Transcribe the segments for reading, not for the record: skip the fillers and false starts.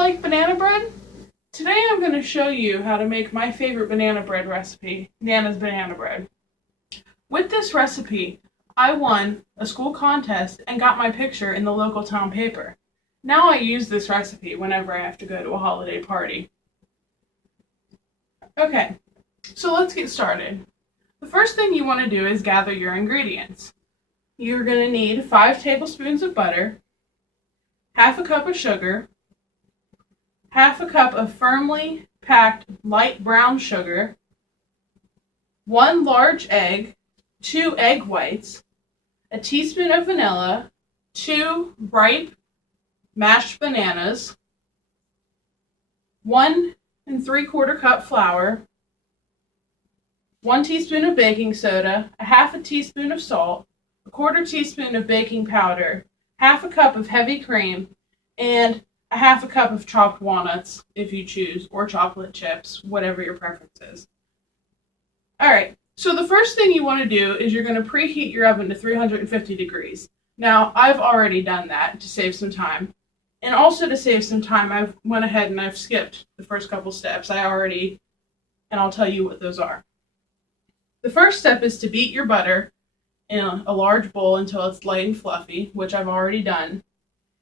like banana bread? Today I'm going to show you how to make my favorite banana bread recipe, Nana's banana bread. With this recipe, I won a school contest and got my picture in the local town paper. Now I use this recipe whenever I have to go to a holiday party. Okay, so let's get started. The first thing you want to do is gather your ingredients. You're going to need 5 tablespoons of butter, half a cup of sugar, half a cup of firmly packed light brown sugar, 1 large egg, 2 egg whites, a teaspoon of vanilla, 2 ripe mashed bananas, 1 3/4 cup flour, 1 teaspoon of baking soda, a half a teaspoon of salt, a 1/4 teaspoon of baking powder, half a cup of heavy cream, and a half a cup of chopped walnuts, if you choose, or chocolate chips, whatever your preference is. Alright, so the first thing you want to do is you're going to preheat your oven to 350 degrees. Now, I've already done that to save some time. And also to save some time, I've went ahead and I've skipped the first couple steps. And I'll tell you what those are. The first step is to beat your butter in a large bowl until it's light and fluffy, which I've already done.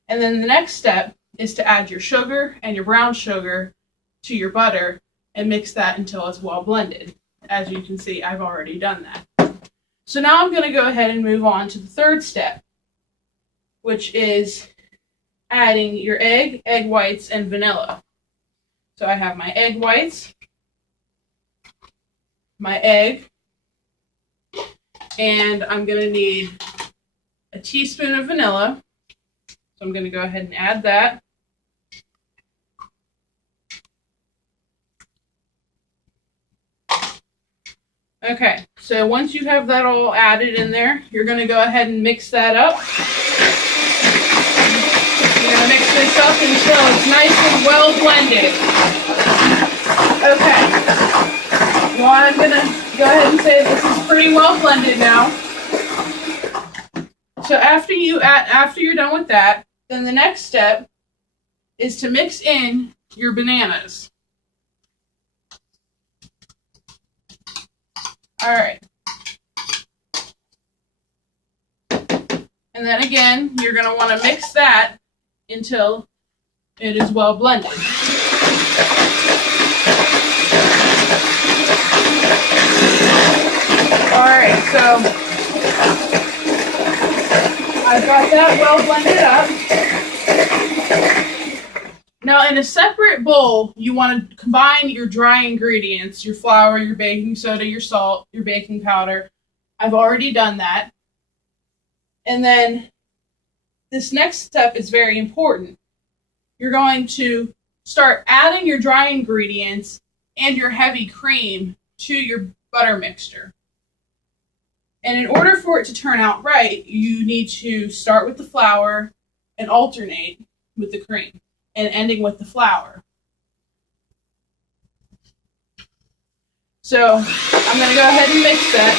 And then the next step is to add your sugar and your brown sugar to your butter and mix that until it's well blended. As you can see, I've already done that. So now I'm going to go ahead and move on to the third step, which is adding your egg whites, and vanilla. So I have my egg whites, my egg, and I'm going to need a teaspoon of vanilla. So I'm going to go ahead and add that. Okay, so once you have that all added in there, you're going to go ahead and mix that up. You're going to mix this up until it's nice and well blended. Okay, well, I'm going to go ahead and say this is pretty well blended now. So after you're done with that, then the next step is to mix in your bananas. All right. And then again, you're going to want to mix that until it is well blended. All right, so I've got that well blended up. Now, in a separate bowl, you want to combine your dry ingredients, your flour, your baking soda, your salt, your baking powder. I've already done that. And then this next step is very important. You're going to start adding your dry ingredients and your heavy cream to your butter mixture. And in order for it to turn out right, you need to start with the flour and alternate with the cream, and ending with the flour. So I'm going to go ahead and mix that.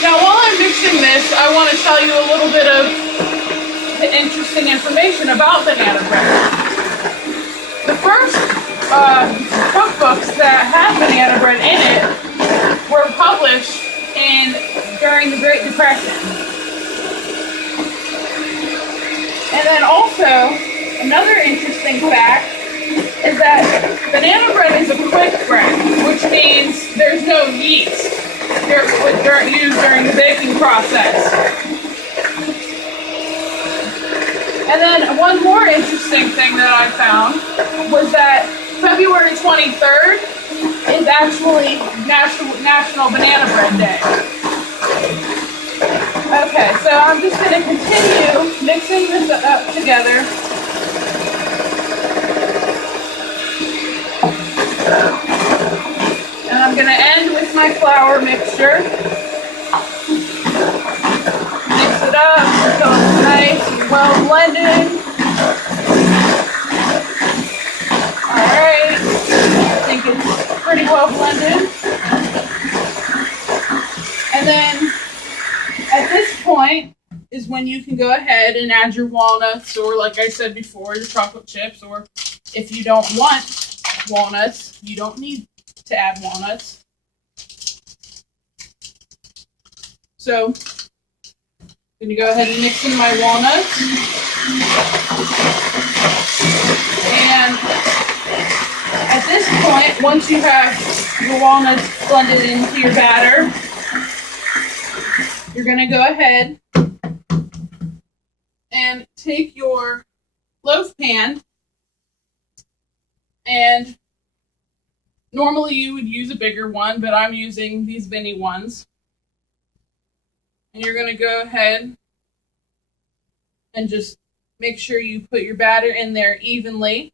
Now while I'm mixing this, I want to tell you a little bit of interesting information about banana bread. The first cookbooks that had banana bread in it were published during the Great Depression. And then also, another interesting fact is that banana bread is a quick bread, which means there's no yeast used during the baking process. And then one more interesting thing that I found was that February 23rd is actually National Banana Bread Day. Okay, so I'm just going to continue mixing this up together. And I'm going to end with my flour mixture. Mix it up until it's nice and well blended. Alright, I think it's pretty well blended. And then at this point is when you can go ahead and add your walnuts, or like I said before, your chocolate chips, or If you don't want walnuts, you don't need to add walnuts. So I'm going to go ahead and mix in my walnuts. And at this point, once you have your walnuts blended into your batter, you're going to go ahead and take your loaf pan, and normally you would use a bigger one, but I'm using these mini ones. And you're going to go ahead and just make sure you put your batter in there evenly.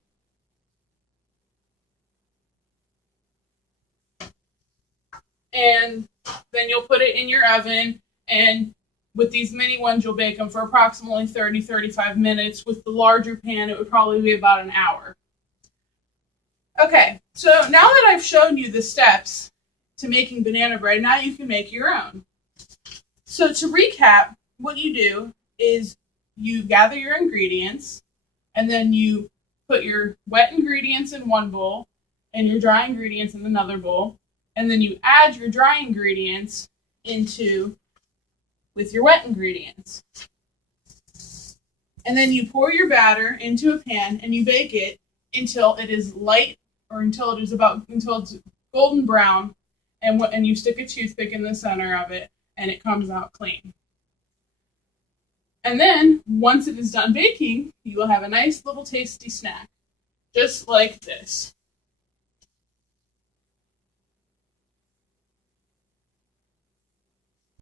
And then you'll put it in your oven, and with these mini ones, you'll bake them for approximately 30-35 minutes. With the larger pan, it would probably be about an hour. Okay, so now that I've shown you the steps to making banana bread, now you can make your own. So to recap, what you do is you gather your ingredients, and then you put your wet ingredients in one bowl and your dry ingredients in another bowl, and then you add your dry ingredients with your wet ingredients. And then you pour your batter into a pan and you bake it until it is light, or until it's golden brown, and you stick a toothpick in the center of it and it comes out clean. And then once it is done baking, you will have a nice little tasty snack, just like this.